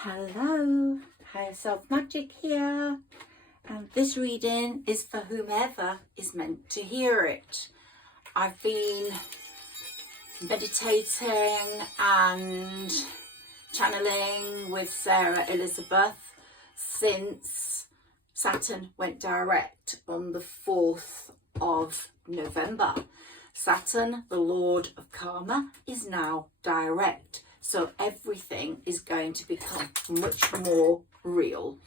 Hello, Higher Self Magic here, and this reading is for whomever is meant to hear it. I've been meditating and channeling with Sarah Elizabeth since Saturn went direct on the 4th of November. Saturn, the Lord of Karma, is now direct. So everything is going to become much more real.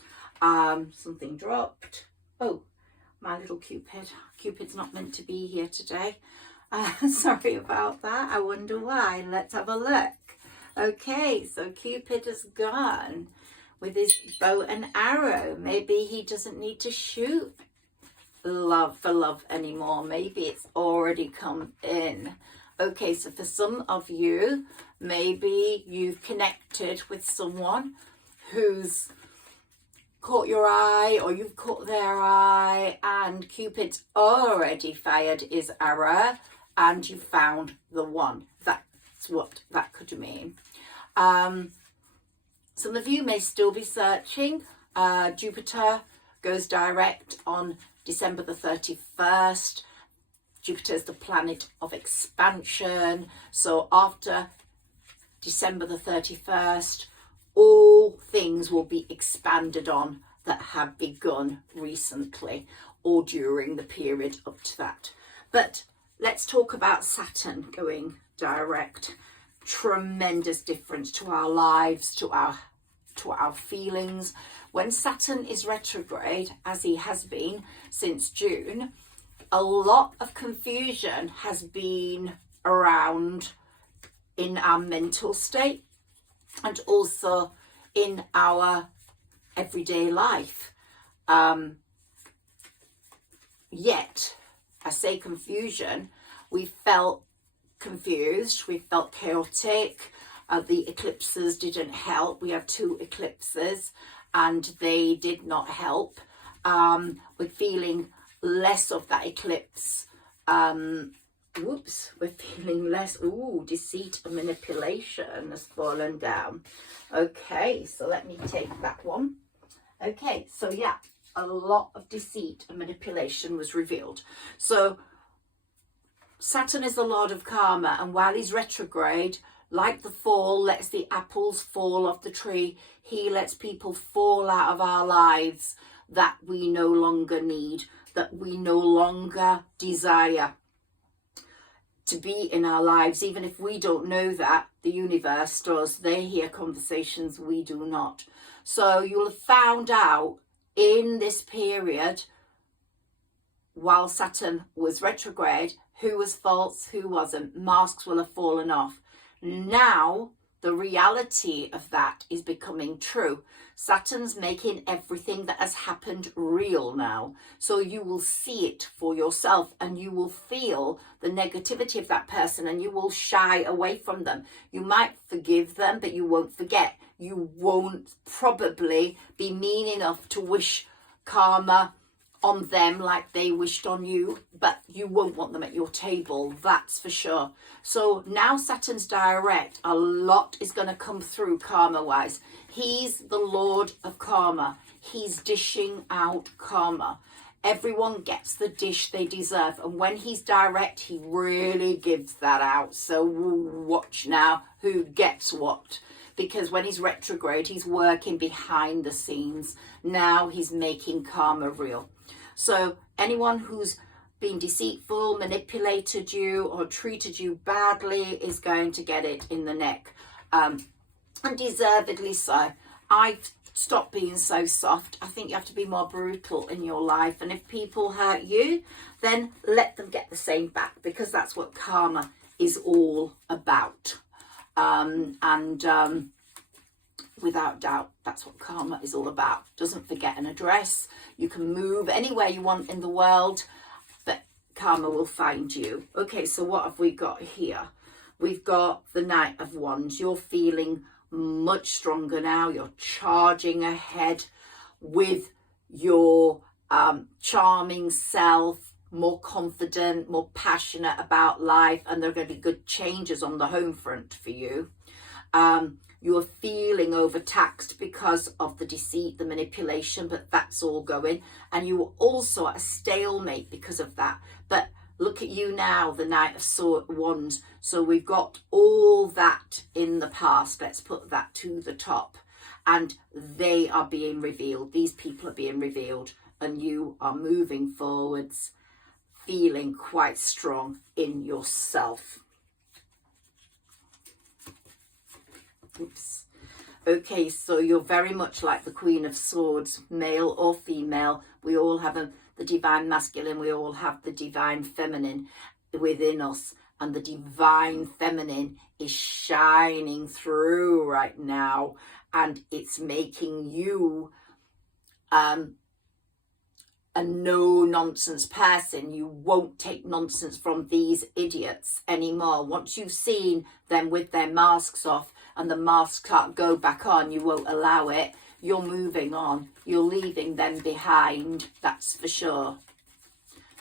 Something dropped. Oh, my little Cupid. Cupid's not meant to be here today. Sorry about that. I wonder why. Let's have a look. Okay, so Cupid has gone with his bow and arrow. Maybe he doesn't need to shoot love anymore. Maybe it's already come in. Okay, so for some of you, maybe you've connected with someone who's caught your eye or you've caught their eye, and Cupid's already fired his arrow and you found the one. That's what that could mean. Some of you may still be searching. Jupiter goes direct on December the 31st. Jupiter is the planet of expansion. So after December the 31st, all things will be expanded on that have begun recently or during the period up to that. But let's talk about Saturn going direct. Tremendous difference to our lives, to our feelings. When Saturn is retrograde, as he has been since June, a lot of confusion has been around in our mental state and also in our everyday life. Yet, I say confusion, we felt confused, we felt chaotic. The eclipses didn't help. We have 2 eclipses and they did not help. We're feeling less of that eclipse. We're feeling less. Deceit and manipulation has fallen down. Okay, so let me take that one. Okay, so yeah, a lot of deceit and manipulation was revealed. So Saturn is the Lord of Karma, and while he's retrograde, like the fall lets the apples fall off the tree, he lets people fall out of our lives that we no longer need, that we no longer desire to be in our lives. Even if we don't know that, the universe does. They hear conversations we do not. So you'll have found out in this period, while Saturn was retrograde, who was false, who wasn't. Masks will have fallen off. Now the reality of that is becoming true. Saturn's making everything that has happened real now. So you will see it for yourself and you will feel the negativity of that person and you will shy away from them. You might forgive them, but you won't forget. You won't probably be mean enough to wish karma on them like they wished on you, but you won't want them at your table, that's for sure. So now Saturn's direct, a lot is going to come through karma wise. He's the Lord of Karma. He's dishing out karma. Everyone gets the dish they deserve, and when he's direct, he really gives that out. So watch now who gets what, because when he's retrograde, he's working behind the scenes. Now he's making karma real. So anyone who's been deceitful, manipulated you or treated you badly is going to get it in the neck. And deservedly so. I've stopped being so soft. I think you have to be more brutal in your life. And if people hurt you, then let them get the same back, because that's what karma is all about. Without doubt, that's what karma is all about. Doesn't forget an address. You can move anywhere you want in the world, but karma will find you. Okay, so what have we got here? We've got the Knight of Wands. You're feeling much stronger now. You're charging ahead with your charming self, more confident, more passionate about life, and there are going to be good changes on the home front for you. You're feeling overtaxed because of the deceit, the manipulation, but that's all going. And you were also at a stalemate because of that. But look at you now, the Knight of Wands. So we've got all that in the past. Let's put that to the top. And they are being revealed. These people are being revealed. And you are moving forwards, feeling quite strong in yourself. Oops. Okay, so you're very much like the Queen of Swords, male or female. We all have the divine masculine, we all have the divine feminine within us. And the divine feminine is shining through right now. And it's making you a no-nonsense person. You won't take nonsense from these idiots anymore. Once you've seen them with their masks off and the mask can't go back on, you won't allow it. You're moving on. You're leaving them behind. That's for sure.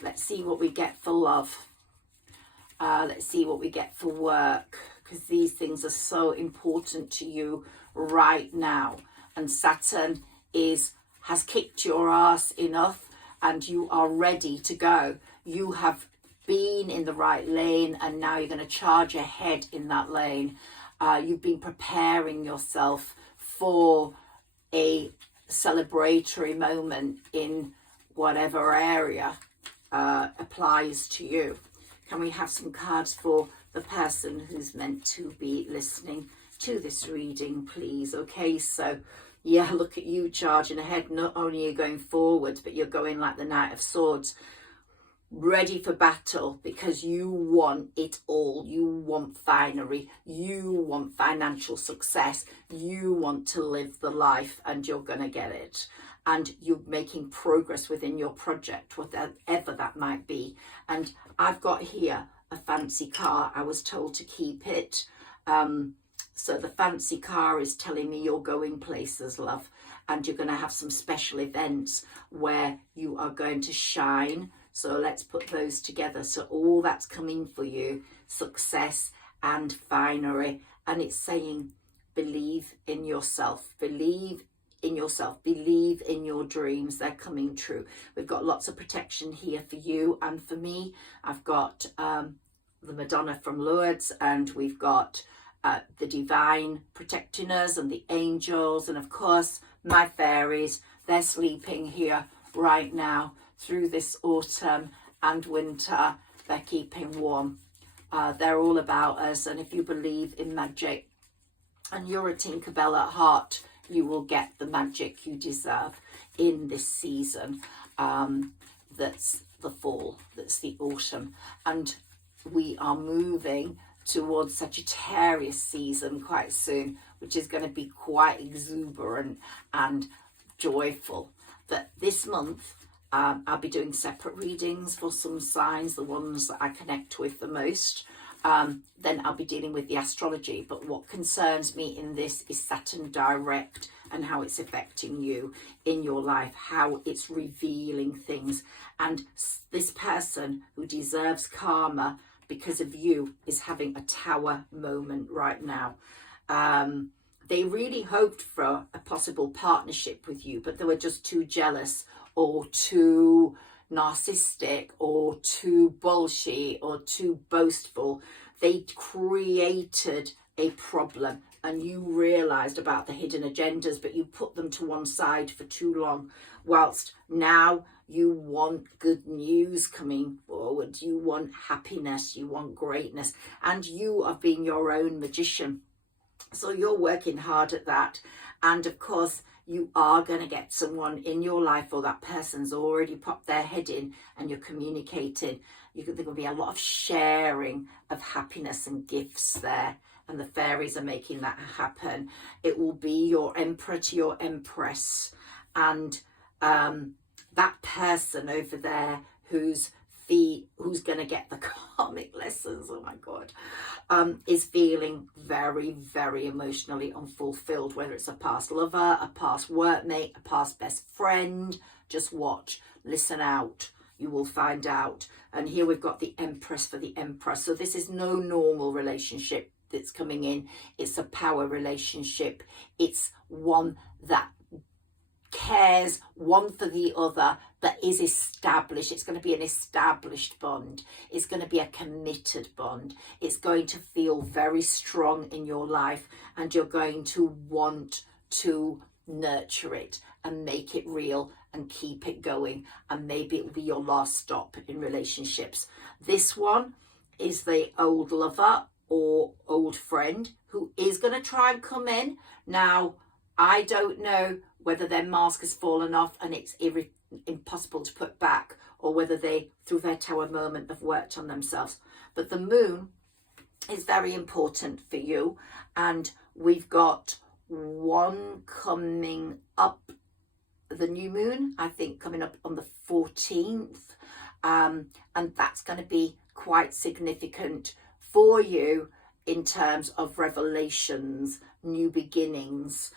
Let's see what we get for love. Let's see what we get for work, because these things are so important to you right now. And Saturn has kicked your ass enough, and you are ready to go. You have been in the right lane, and now you're going to charge ahead in that lane. You've been preparing yourself for a celebratory moment in whatever area applies to you. Can we have some cards for the person who's meant to be listening to this reading, please? Okay, so yeah, look at you charging ahead. Not only are you going forward, but you're going like the Knight of Swords, ready for battle, because you want it all. You want finery, you want financial success, you want to live the life, and you're going to get it. And you're making progress within your project, whatever that might be. And I've got here a fancy car. I was told to keep it. So the fancy car is telling me you're going places, love. And you're going to have some special events where you are going to shine. So let's put those together. So all that's coming for you, success and finery. And it's saying, believe in yourself. Believe in yourself. Believe in your dreams. They're coming true. We've got lots of protection here for you and for me. I've got the Madonna from Lourdes, and we've got the divine protecting us, and the angels, and of course my fairies. They're sleeping here right now through this autumn and winter. They're keeping warm. They're all about us. And if you believe in magic and you're a Tinkerbell at heart, you will get the magic you deserve in this season. That's the fall, that's the autumn. And we are moving towards Sagittarius season quite soon, which is going to be quite exuberant and joyful. But this month, I'll be doing separate readings for some signs, the ones that I connect with the most. Then I'll be dealing with the astrology. But what concerns me in this is Saturn direct and how it's affecting you in your life, how it's revealing things. And this person who deserves karma because of you is having a tower moment right now. They really hoped for a possible partnership with you, but they were just too jealous or too narcissistic or too bullshit or too boastful. They created a problem, and you realized about the hidden agendas, but you put them to one side for too long, whilst now you want good news coming forward. You want happiness, you want greatness, and you are being your own magician. So you're working hard at that. And of course, you are going to get someone in your life, or that person's already popped their head in and you're communicating. There will be a lot of sharing of happiness and gifts there. And the fairies are making that happen. It will be your emperor to your empress. And that person over there who's going to get the karmic lessons, oh my God, is feeling very, very emotionally unfulfilled, whether it's a past lover, a past workmate, a past best friend. Just watch, listen out, you will find out. And here we've got the Empress for the Emperor. So this is no normal relationship that's coming in. It's a power relationship. It's one that cares one for the other, that is established. It's going to be an established bond. It's going to be a committed bond. It's going to feel very strong in your life, and you're going to want to nurture it and make it real and keep it going, and maybe it will be your last stop in relationships. This one is the old lover or old friend who is going to try and come in. Now, I don't know whether their mask has fallen off and it's impossible to put back, or whether they, through their tower moment, have worked on themselves. But the moon is very important for you, and we've got one coming up, the new moon, I think, coming up on the 14th, and that's going to be quite significant for you in terms of revelations, new beginnings.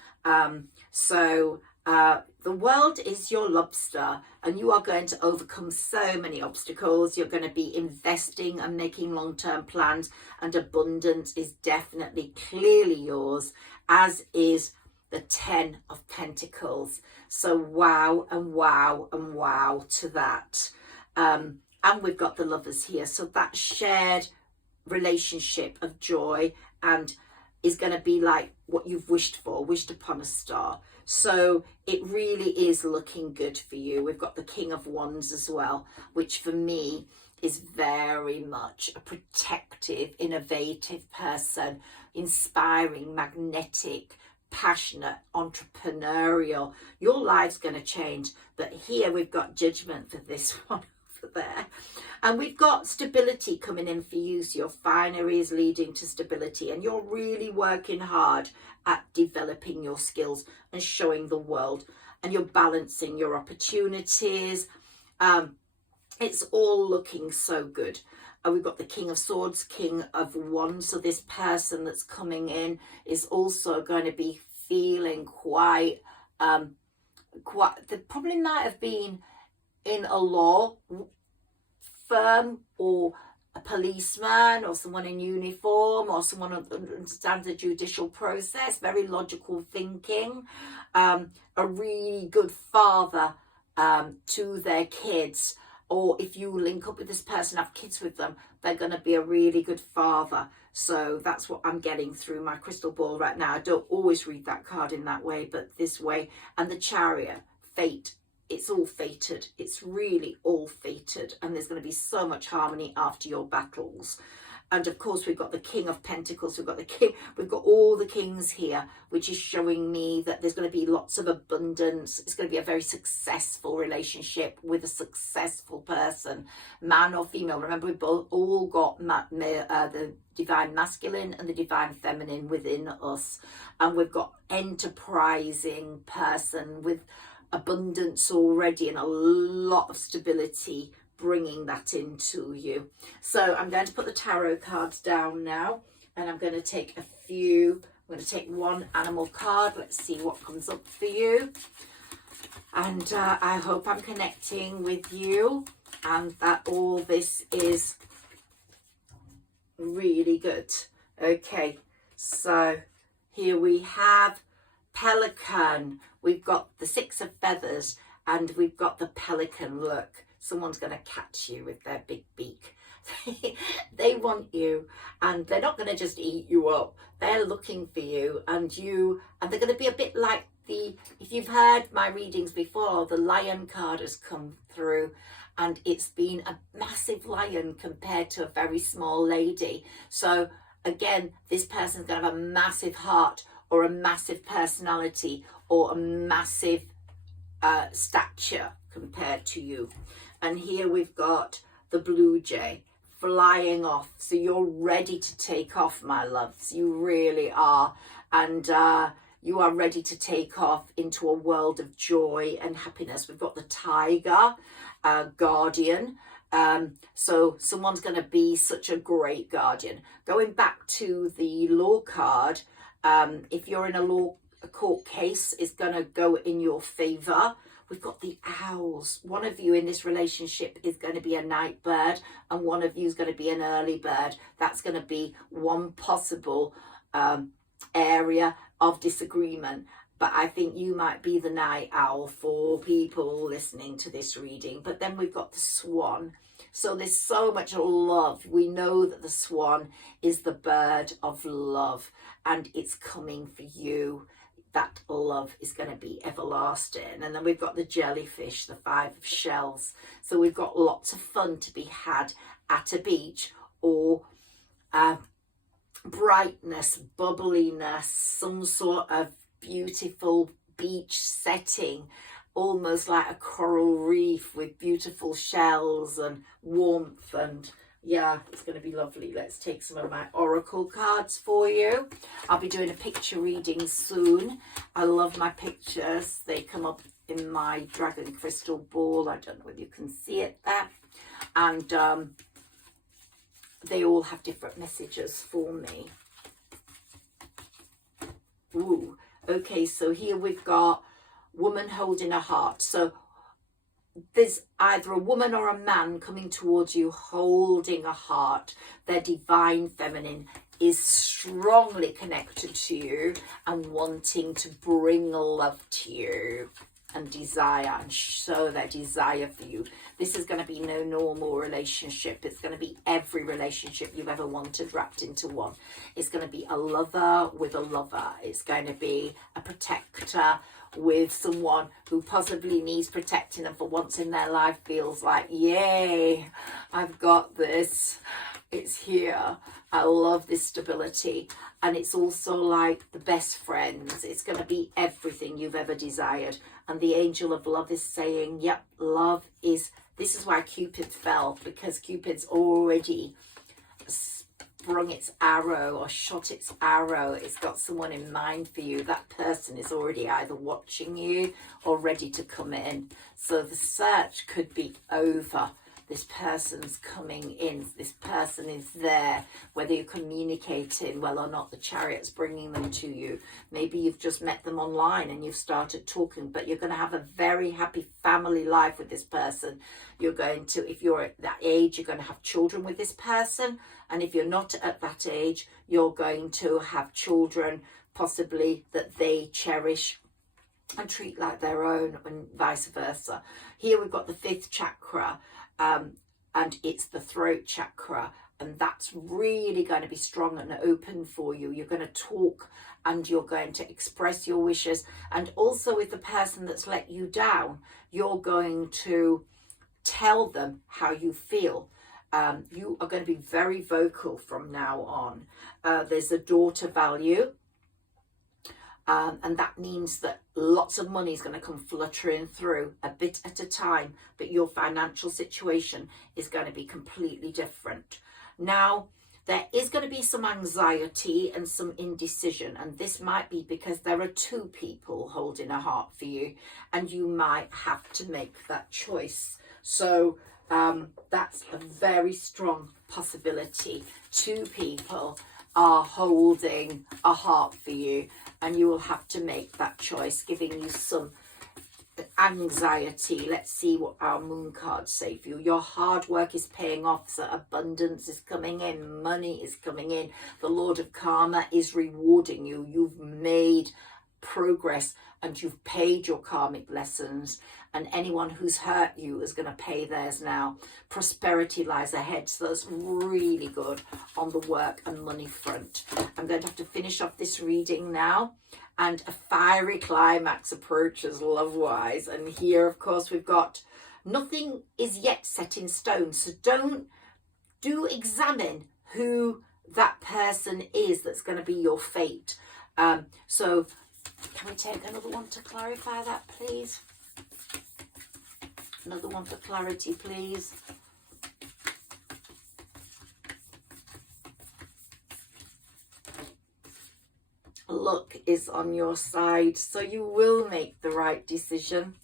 The world is your lobster, and you are going to overcome so many obstacles. You're going to be investing and making long-term plans, and abundance is definitely clearly yours, as is the 10 of Pentacles. So wow and wow and wow to that. And we've got the lovers here. So that shared relationship of joy and is going to be like what you've wished for, wished upon a star. So it really is looking good for you. We've got the King of Wands as well, which for me is very much a protective, innovative person, inspiring, magnetic, passionate, entrepreneurial. Your life's going to change. But here we've got Judgment for this one over there. And we've got stability coming in for you. So your finery is leading to stability, and you're really working hard at developing your skills and showing the world, and you're balancing your opportunities. It's all looking so good. We've got the King of Swords, King of Wands. So this person that's coming in is also going to be feeling quite, they probably might have been in a law firm, or a policeman, or someone in uniform, or someone who understands the judicial process, very logical thinking, a really good father to their kids. Or if you link up with this person, have kids with them, they're going to be a really good father. So that's what I'm getting through my crystal ball right now. I don't always read that card in that way, but this way. And the Chariot, fate, it's all fated. It's really all fated. And there's going to be so much harmony after your battles. And of course, we've got the King of Pentacles. We've got the King. We've got all the kings here, which is showing me that there's going to be lots of abundance. It's going to be a very successful relationship with a successful person, man or female. Remember, we've all got the divine masculine and the divine feminine within us. And we've got enterprising person with abundance already and a lot of stability, bringing that into you. So I'm going to put the tarot cards down now, and I'm going to take a few. I'm going to take one animal card. Let's see what comes up for you. And I hope I'm connecting with you, and that all this is really good. Okay, so here we have Pelican. We've got the Six of Feathers, and we've got the Pelican. Look, someone's going to catch you with their big beak. They want you, and they're not going to just eat you up. They're looking for you, and they're going to be a bit like if you've heard my readings before, the Lion card has come through, and it's been a massive lion compared to a very small lady. So again, this person's going to have a massive heart, or a massive personality, or a massive stature compared to you. And here we've got the Blue Jay flying off. So you're ready to take off, my loves. You really are. And you are ready to take off into a world of joy and happiness. We've got the Tiger, Guardian. So someone's going to be such a great guardian. Going back to the Law card, if you're in a court case, it's going to go in your favor. we've got the owls. One of you in this relationship is going to be a night bird, and one of you is going to be an early bird. That's going to be one possible area of disagreement. But I think you might be the night owl for people listening to this reading. But then we've got the swan. So there's so much love. We know that the swan is the bird of love, and it's coming for you. That love is going to be everlasting. And then we've got the jellyfish, the 5 of shells. So we've got lots of fun to be had at a beach, or brightness, bubbliness, some sort of beautiful beach setting, almost like a coral reef with beautiful shells and warmth. And yeah, it's going to be lovely. Let's take some of my oracle cards for you. I'll be doing a picture reading soon. I love my pictures. They come up in my dragon crystal ball. I don't know whether you can see it there. And they all have different messages for me. Ooh, okay, so here we've got woman holding a heart. So there's either a woman or a man coming towards you holding a heart. Their divine feminine is strongly connected to you and wanting to bring love to you and desire, and show their desire for you. This is going to be no normal relationship. It's going to be every relationship you've ever wanted wrapped into one. It's going to be a lover with a lover. It's going to be a protector with someone who possibly needs protecting, and for once in their life feels like, yay, I've got this. It's here. I love this stability. And it's also like the best friends. It's going to be everything you've ever desired. And the angel of love is saying, yep, love is, this is why Cupid fell, because Cupid's already sprung its arrow or shot its arrow. It's got someone in mind for you. That person is already either watching you or ready to come in. So the search could be over. This person's coming in. This person is there. Whether you're communicating well or not, the Chariot's bringing them to you. Maybe you've just met them online and you've started talking, but you're going to have a very happy family life with this person. You're going to, if you're at that age, you're going to have children with this person. And if you're not at that age, you're going to have children possibly that they cherish and treat like their own, and vice versa. Here we've got the 5th chakra. And it's the throat chakra, and that's really going to be strong and open for you. You're going to talk and you're going to express your wishes, and also with the person that's let you down, you're going to tell them how you feel. You are going to be very vocal from now on. There's a daughter value. And that means that lots of money is going to come fluttering through a bit at a time, but your financial situation is going to be completely different. Now, there is going to be some anxiety and some indecision, and this might be because there are 2 people holding a heart for you, and you might have to make that choice. So that's a very strong possibility. 2 people are holding a heart for you, and you will have to make that choice, giving you some anxiety. Let's see what our moon cards say for you. Your hard work is paying off, so abundance is coming in, money is coming in. The Lord of Karma is rewarding you. You've made progress and you've paid your karmic lessons, and anyone who's hurt you is going to pay theirs now. Prosperity lies ahead, so that's really good on the work and money front. I'm going to have to finish off this reading now, and a fiery climax approaches love-wise. And here, of course, we've got nothing is yet set in stone, so do examine who that person is that's going to be your fate. So can we take another one to clarify that, please? Another one for clarity, please. Luck is on your side, so you will make the right decision.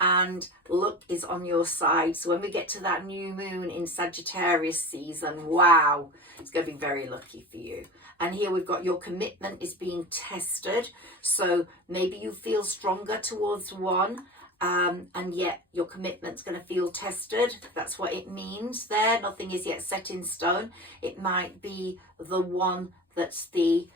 And luck is on your side. So when we get to that new moon in Sagittarius season, wow, it's going to be very lucky for you. And here we've got your commitment is being tested. So maybe you feel stronger towards one and yet your commitment's going to feel tested. That's what it means there. Nothing is yet set in stone. It might be the one that's the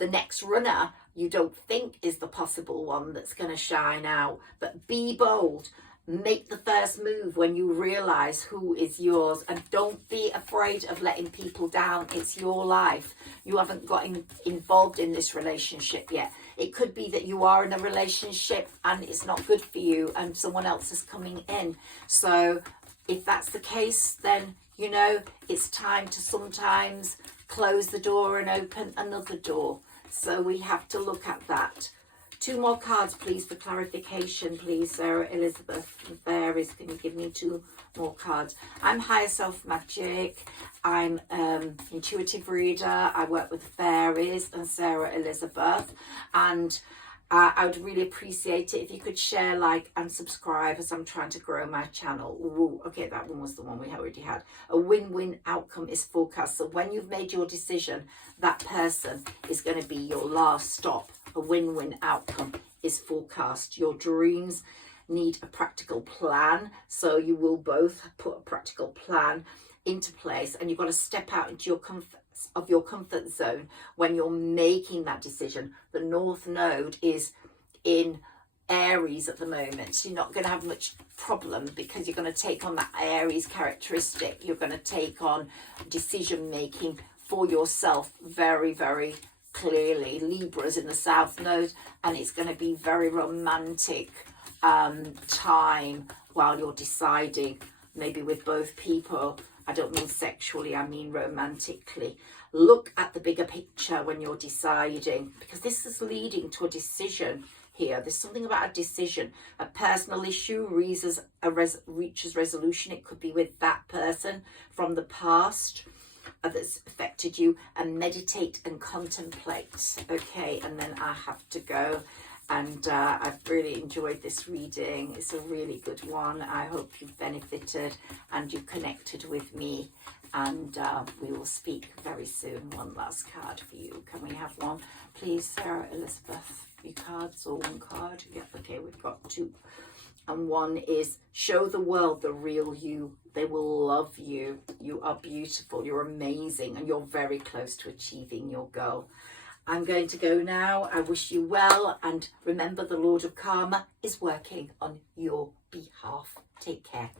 next runner you don't think is the possible one that's going to shine out. But be bold. Make the first move when you realize who is yours, and don't be afraid of letting people down. It's your life. You haven't got involved in this relationship yet. It could be that you are in a relationship and it's not good for you and someone else is coming in. So if that's the case, then, you know, it's time to sometimes close the door and open another door. So we have to look at that. 2 more cards, please, for clarification, please, Sarah Elizabeth and Fairies. Can you give me 2 more cards? I'm Higher Self Magic. I'm intuitive reader. I work with Fairies and Sarah Elizabeth. And I would really appreciate it if you could share, like, and subscribe as I'm trying to grow my channel. Ooh, okay, that one was the one we already had. A win-win outcome is forecast. So when you've made your decision, that person is going to be your last stop. A win-win outcome is forecast. Your dreams need a practical plan. So you will both put a practical plan into place, and you've got to step out into your comfort zone when you're making that decision. The North Node is in Aries at the moment, so you're not going to have much problem because you're going to take on that Aries characteristic. You're going to take on decision making for yourself very, very clearly. Libra's in the South Node, and it's going to be very romantic time while you're deciding, maybe with both people. I don't mean sexually, I mean romantically. Look at the bigger picture when you're deciding, because this is leading to a decision here. There's something about a decision. A personal issue reaches resolution. It could be with that person from the past that's affected you. And meditate and contemplate. Okay, and then I have to go. And I've really enjoyed this reading. It's a really good one. I hope you've benefited and you've connected with me. And we will speak very soon. One last card for you. Can we have one, please, Sarah Elizabeth? 3 cards or 1 card? Yeah, okay, we've got 2. And one is, show the world the real you. They will love you. You are beautiful. You're amazing. And you're very close to achieving your goal. I'm going to go now. I wish you well. And remember, the Lord of Karma is working on your behalf. Take care.